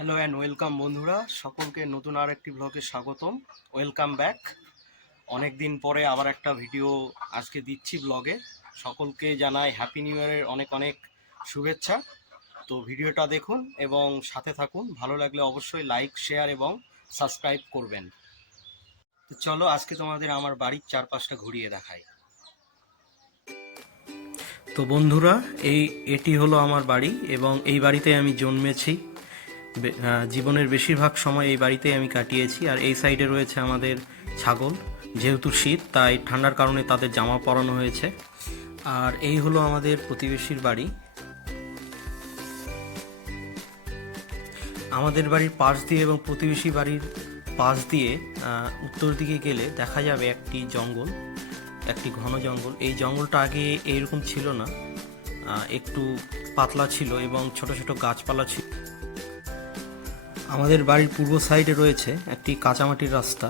Hello and welcome বন্ধুরা, সকলকে নতুন আর একটি ব্লগে স্বাগতম। Welcome back. অনেক দিন পরে আবার একটা ভিডিও আজকে দিচ্ছি ব্লগে। সকলকে জানাই হ্যাপি নিউ ইয়ারের অনেক অনেক শুভেচ্ছা। তো ভিডিওটা দেখুন এবং সাথে থাকুন। ভালো লাগলে অবশ্যই লাইক, শেয়ার এবং সাবস্ক্রাইব করবেন। তো চলো আজকে তোমাদের আমার বাড়ির চারপাশটা ঘুরিয়ে দেখাই। তো বন্ধুরা, এটি হলো আমার বাড়ি এবং এই বাড়িতে আমি জন্মেছি। জীবনের বেশিরভাগ সময় এই বাড়িতেই আমি কাটিয়েছি। আর এই সাইডে রয়েছে আমাদের ছাগল। যেহেতু শীত তাই ঠান্ডার কারণে তাদের জামা পরানো হয়েছে। আর এই হলো আমাদের প্রতিবেশীর বাড়ি। আমাদের বাড়ির পাশ দিয়ে এবং প্রতিবেশী বাড়ির পাশ দিয়ে উত্তর দিকে গেলে দেখা যাবে একটি জঙ্গল, একটি ঘন জঙ্গল। এই জঙ্গলটা আগে এইরকম ছিল না, একটু পাতলা ছিল এবং ছোট ছোট গাছপালা ছিল। আমাদের বাড়ির পূর্ব সাইডে রয়েছে একটি কাঁচামাটির রাস্তা।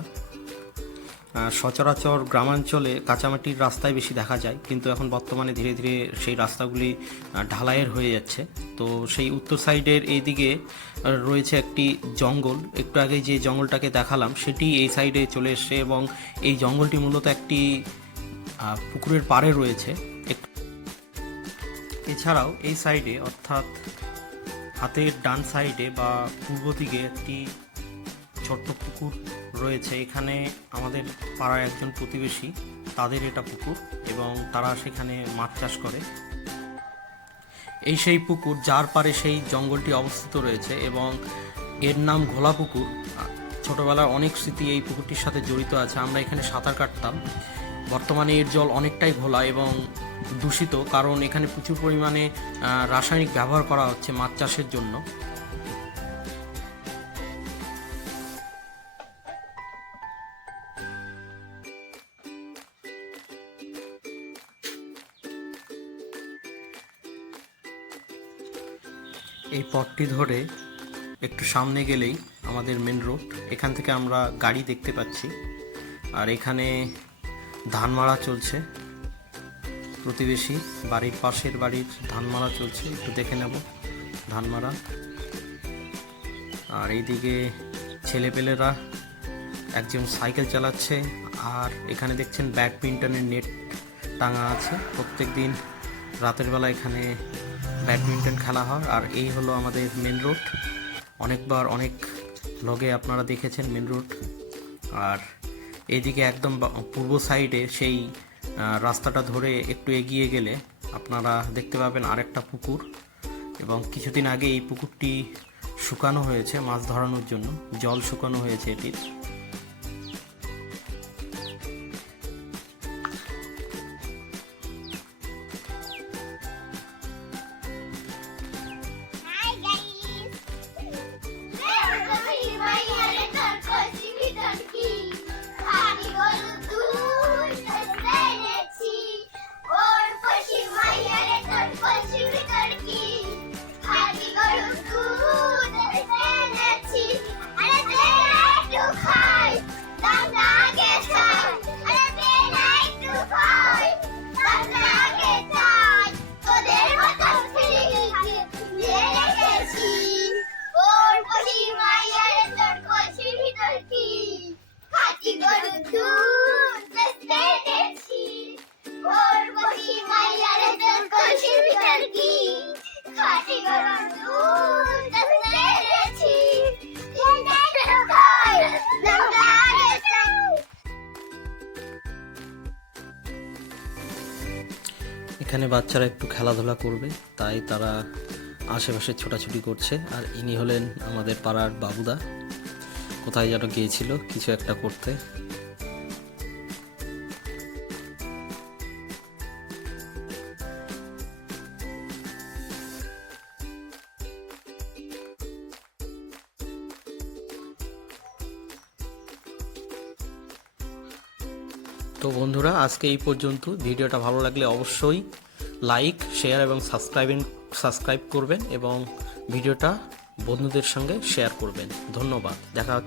সচরাচর গ্রামাঞ্চলে কাঁচামাটির রাস্তায় বেশি দেখা যায়, কিন্তু এখন বর্তমানে ধীরে ধীরে সেই রাস্তাগুলি ঢালাইয়ের হয়ে যাচ্ছে। তো সেই উত্তর সাইডের এই দিকে রয়েছে একটি জঙ্গল। একটু আগে যে জঙ্গলটাকে দেখালাম সেটি এই সাইডে চলে এসছে এবং এই জঙ্গলটি মূলত একটি পুকুরের পাড়ে রয়েছে। এছাড়াও এই সাইডে অর্থাৎ হাতের ডান সাইডে বা পূর্ব দিকে একটি ছোট্ট পুকুর রয়েছে। এখানে আমাদের পাড়ার একজন প্রতিবেশী, তাদের এটা পুকুর এবং তারা সেখানে মাছ চাষ করে। এই সেই পুকুর যার পারে সেই জঙ্গলটি অবস্থিত রয়েছে এবং এর নাম ঘোলা পুকুর। ছোটবেলার অনেক স্মৃতি এই পুকুরটির সাথে জড়িত আছে। আমরা এখানে সাঁতার কাটতাম। বর্তমানে এর জল অনেকটাই ঘোলা এবং দূষিত, কারণ এখানে প্রচুর পরিমাণে রাসায়নিক ব্যবহার করা হচ্ছে মাছ চাষের জন্য। এই পথটি ধরে একটু সামনে গেলেই আমাদের মেন রোড। এখান থেকে আমরা গাড়ি দেখতে পাচ্ছি। আর এখানে ধান মাড়া চলছে। প্রতিবেশী বাড়ির পাশের বাড়ির ধান মাড়া চলছে, একটু দেখে নেব ধান মাড়া। আর এইদিকে ছেলেপেলেরা একজন সাইকেল চালাচ্ছে। আর এখানে দেখছেন ব্যাডমিন্টনের নেট টাঙা আছে। প্রত্যেক দিন রাতের বেলা এখানে ব্যাডমিন্টন খেলা হয়। আর এই হলো আমাদের মেন রোড। অনেকবার অনেক ব্লগে আপনারা দেখেছেন মেন রোড। আর এইদিকে একদম পূর্ব সাইডে সেই রাস্তাটা ধরে একটু এগিয়ে গেলে আপনারা দেখতে পাবেন আরেকটা পুকুর, এবং কিছুদিন আগে এই পুকুরটি শুকানো হয়েছে মাছ ধরানোর জন্য। জল শুকানো হয়েছে এটির। এখানে বাচ্চারা একটু খেলাধুলা করবে, তাই তারা আশেপাশে ছোটাছুটি করছে। আর ইনি হলেন আমাদের পাড়ার বাবুদা। কোথায় যেন গিয়েছিল কিছু একটা করতে। তো বন্ধুরা, আজকে এই পর্যন্ত। ভিডিওটা ভালো লাগলে অবশ্যই লাইক, শেয়ার এবং সাবস্ক্রাইব করবেন এবং ভিডিওটা বন্ধুদের সঙ্গে শেয়ার করবেন। ধন্যবাদ। দেখা হচ্ছে